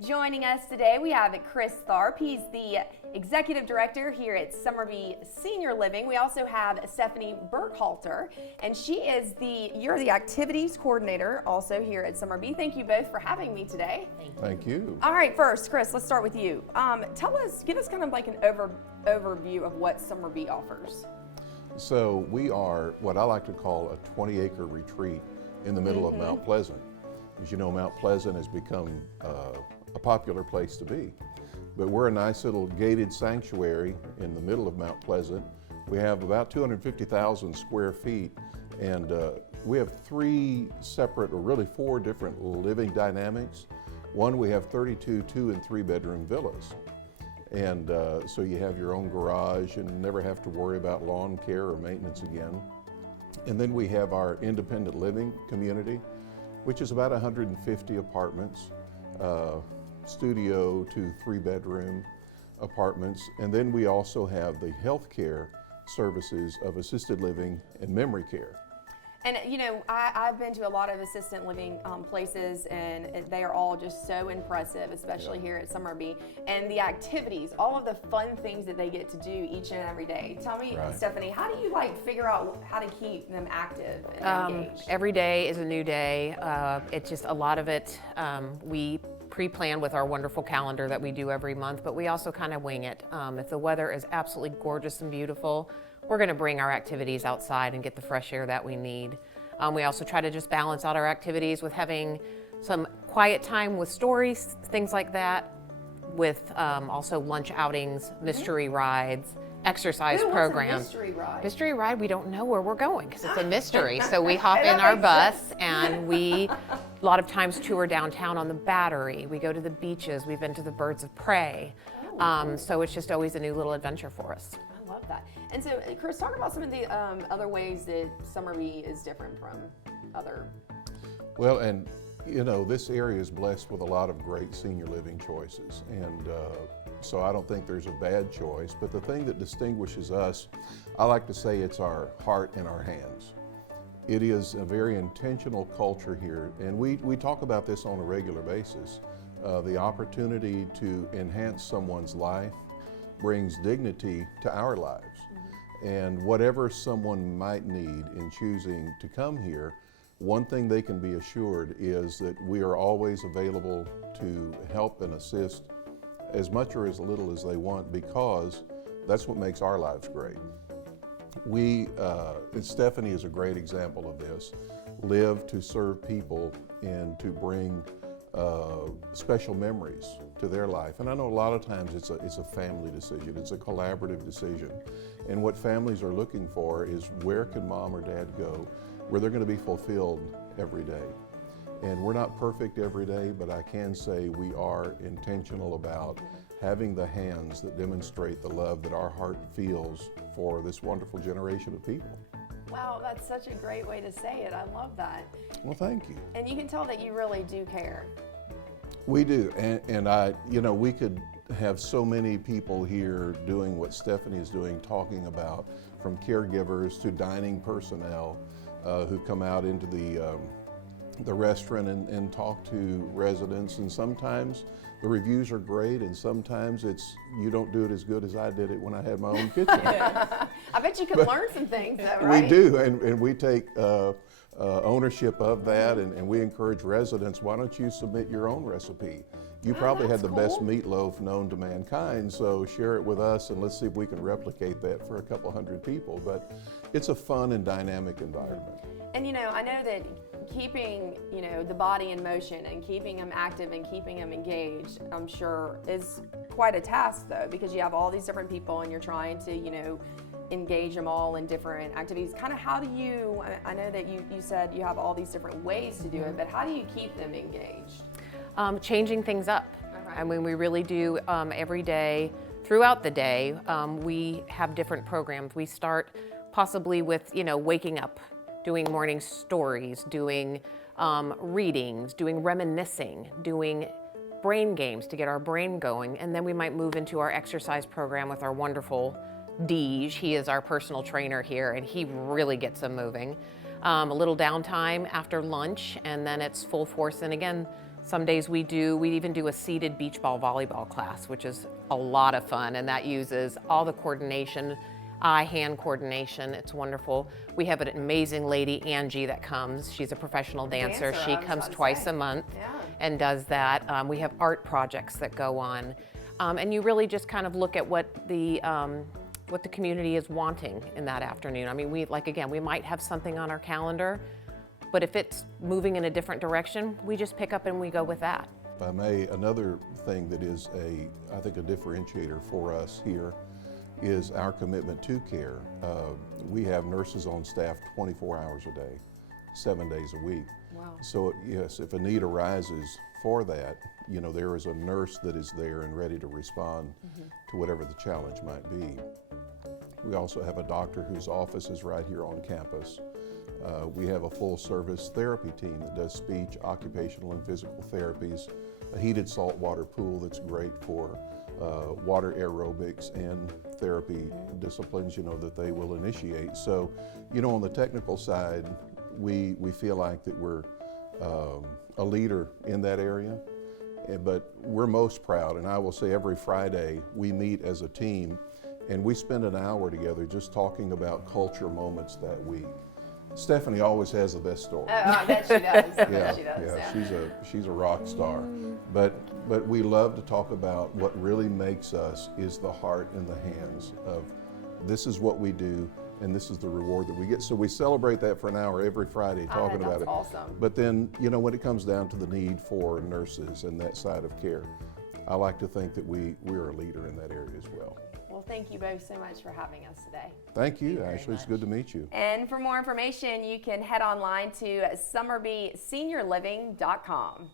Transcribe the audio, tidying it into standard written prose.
Joining us today, we have Chris Tharp. He's the Executive Director here at Somerby Senior Living. We also have Stephanie Burkhalter, and you're the Activities Coordinator also here at Somerby. Thank you both for having me today. Thank you. All right, first, Chris, let's start with you. Give us kind of like an overview of what Somerby offers. So we are what I like to call a 20-acre retreat in the middle of Mount Pleasant. As you know, Mount Pleasant has become a popular place to be. But we're a nice little gated sanctuary in the middle of Mount Pleasant. We have about 250,000 square feet, and we have three separate, or really four different living dynamics. One, we have 32 2- and 3-bedroom villas. And so you have your own garage and never have to worry about lawn care or maintenance again. And then we have our independent living community, which is about 150 apartments, studio to 3-bedroom apartments. And then we also have the healthcare services of assisted living and memory care. And you know, I've been to a lot of assisted living places, and they are all just so impressive, especially here at Somerby. And the activities, all of the fun things that they get to do each and every day. Tell me, Stephanie, how do you figure out how to keep them active and engaged? Every day is a new day. It's just a lot of it. We pre-plan with our wonderful calendar that we do every month, but we also kind of wing it. If the weather is absolutely gorgeous and beautiful, we're going to bring our activities outside and get the fresh air that we need. We also try to just balance out our activities with having some quiet time with stories, things like that, with also lunch outings, mystery rides, exercise programs. What's a mystery ride? Mystery ride, we don't know where we're going because it's a mystery. So we hop in our bus and we, a lot of times, tour downtown on the Battery. We go to the beaches. We've been to the Birds of Prey. So it's just always a new little adventure for us. I love that. And so, Chris, talk about some of the other ways that Somerby is different from other. Well, and you know, this area is blessed with a lot of great senior living choices. And so I don't think there's a bad choice, but the thing that distinguishes us, I like to say it's our heart and our hands. It is a very intentional culture here, and we talk about this on a regular basis. The opportunity to enhance someone's life brings dignity to our lives. And whatever someone might need in choosing to come here, one thing they can be assured is that we are always available to help and assist as much or as little as they want, because that's what makes our lives great. And Stephanie is a great example of this, live to serve people and to bring special memories to their life. And I know a lot of times it's a family decision, it's a collaborative decision. And what families are looking for is, where can mom or dad go where they're going to be fulfilled every day? And we're not perfect every day, but I can say we are intentional about having the hands that demonstrate the love that our heart feels for this wonderful generation of people. Wow, that's such a great way to say it. I love that. Well, thank you. And you can tell that you really do care. We do, and we could have so many people here doing what Stephanie is doing, talking about, from caregivers to dining personnel who come out into the restaurant and talk to residents. And sometimes the reviews are great, and sometimes you don't do it as good as I did it when I had my own kitchen. I bet you could learn some things, though, right? We do, and we take ownership of that, and we encourage residents, why don't you submit your own recipe? You probably had the best meatloaf known to mankind, so share it with us, and let's see if we can replicate that for a couple hundred people. But it's a fun and dynamic environment. And I know that keeping the body in motion and keeping them active and keeping them engaged, I'm sure, is quite a task, though, because you have all these different people and you're trying to engage them all in different activities. Kind of how do you, I know that you said you have all these different ways to do it, but how do you keep them engaged? Changing things up. Okay. I mean, we really do every day, throughout the day, we have different programs. We start possibly with, waking up, doing morning stories, doing readings, doing reminiscing, doing brain games to get our brain going, and then we might move into our exercise program with our wonderful Deej. He is our personal trainer here, and he really gets them moving. A little downtime after lunch, and then it's full force. And again, Some days we even do a seated beach ball volleyball class, which is a lot of fun, and that uses all the coordination, eye-hand coordination. It's wonderful. We have an amazing lady, Angie, that comes. She's a professional dancer. She comes twice a month and does that. We have art projects that go on. And you really just kind of look at what the community is wanting in that afternoon. I mean, we might have something on our calendar, but if it's moving in a different direction, we just pick up and we go with that. If I may, another thing that is I think a differentiator for us here is our commitment to care. We have nurses on staff 24 hours a day, 7 days a week. Wow. So yes, if a need arises for that, there is a nurse that is there and ready to respond to whatever the challenge might be. We also have a doctor whose office is right here on campus. We have a full service therapy team that does speech, occupational and physical therapies, a heated saltwater pool that's great for water aerobics and therapy disciplines, that they will initiate. So, on the technical side, we feel like that we're a leader in that area, but we're most proud, and I will say every Friday we meet as a team and we spend an hour together just talking about culture moments that week. Stephanie always has the best story. Oh, I bet she does. I bet Yeah, she does. yeah, she's a rock star. But we love to talk about what really makes us is the heart and the hands of this is what we do and this is the reward that we get. So we celebrate that for an hour every Friday talking about it. That's awesome. But then, when it comes down to the need for nurses and that side of care, I like to think that we're a leader in that area as well. Well, thank you both so much for having us today. Thank you, Ashley. It's good to meet you. And for more information, you can head online to somerbyseniorliving.com.